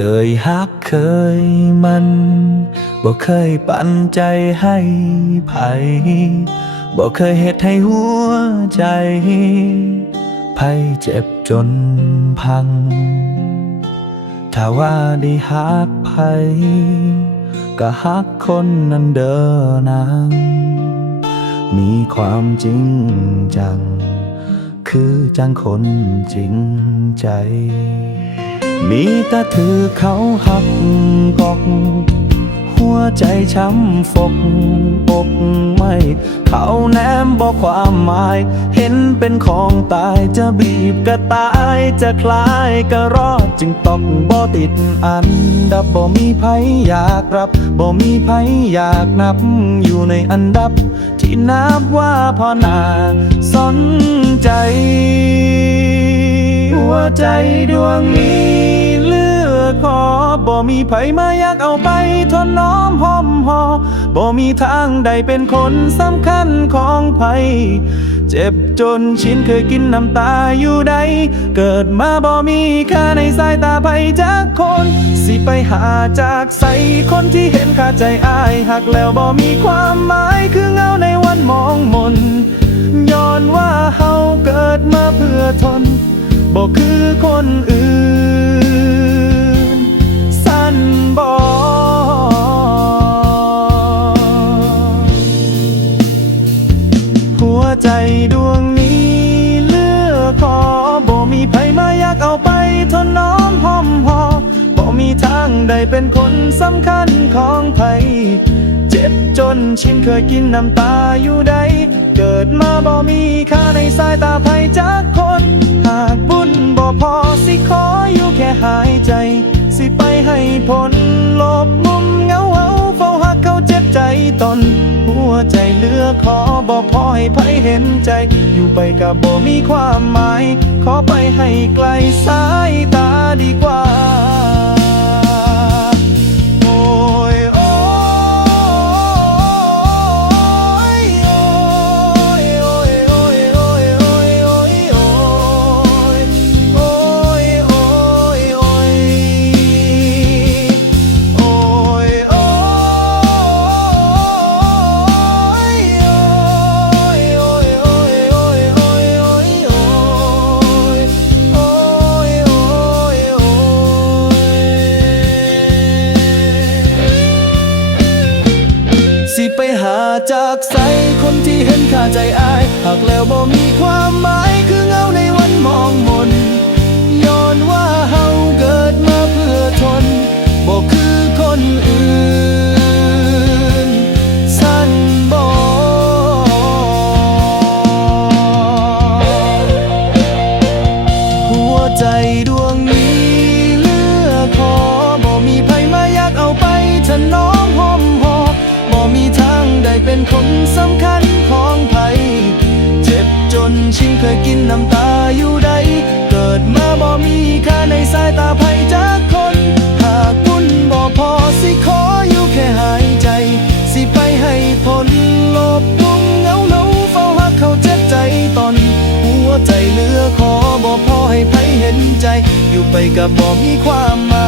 เคยฮักเคยมันบ่เคยปันใจให้ไผบ่เคยเหตุให้หัวใจไผเจ็บจนพัง ถ้าว่าได้ฮักไผก็ฮักคนนั้นเดินางมีความจริงจัง คือจังคนจริงใจ มีแต่ถือเขาหักกอก หัวใจช้ำฟกอกไม่ เขาแนมบอกความหมาย เห็นเป็นของตายจะบีบกระตายจะคลายกระรอดจึงตอกบ่ติดอันดับบ่มีภัยอยากรับบ่มีภัยอยากนับอยู่ในอันดับ ที่นับว่าพอนาสนใจ หัวใจดวงนี้ บ่มีไผมาอยากเอาไปทนน้อมหอมหอบ่มีทางใดเป็นคนสำคัญของไผเจ็บจนชินเคยกินน้ำตาอยู่ใด เกิดมาบ่มีค่าในสายตาไผจากคน สิไปหาจากใสคนที่เห็นค่าใจอายหักแล้วบ่มีความหมายคือเงาในวันมองมนย้อนว่าเฮาเกิดมาเพื่อทนบ่คือคนอื่น ได้เป็นคนสำคัญของไยเจ็บจนชินเคยกินน้ำตาอยู่ใด เกิดมาบ่มีค่าในสายตาไผจากคน หากบุญบ่พอสิขออยู่แค่หายใจ สิไปให้ผลลบมุมเงาเอาเฝ้าหักเขาเจ็บใจตน หัวใจเลือขอบ่พอให้ไผเห็นใจ อยู่ไปกับบ่มีความหมาย ขอไปให้ไกลสายตาดีกว่า จากใสคนที่เห็นค่าใจอาย หากแล้วบ่มีความหมายาในสายตาภัยจากคน หากบุญบ่พอสิขออยู่แค่หายใจ สิไปให้พ้นลบมุมเหงาเหงาเฝ้าหักเขาเจ็บใจตอน หัวใจเหลือขอบ่พอให้ไผเห็นใจ อยู่ไปกับบ่มีความหมาย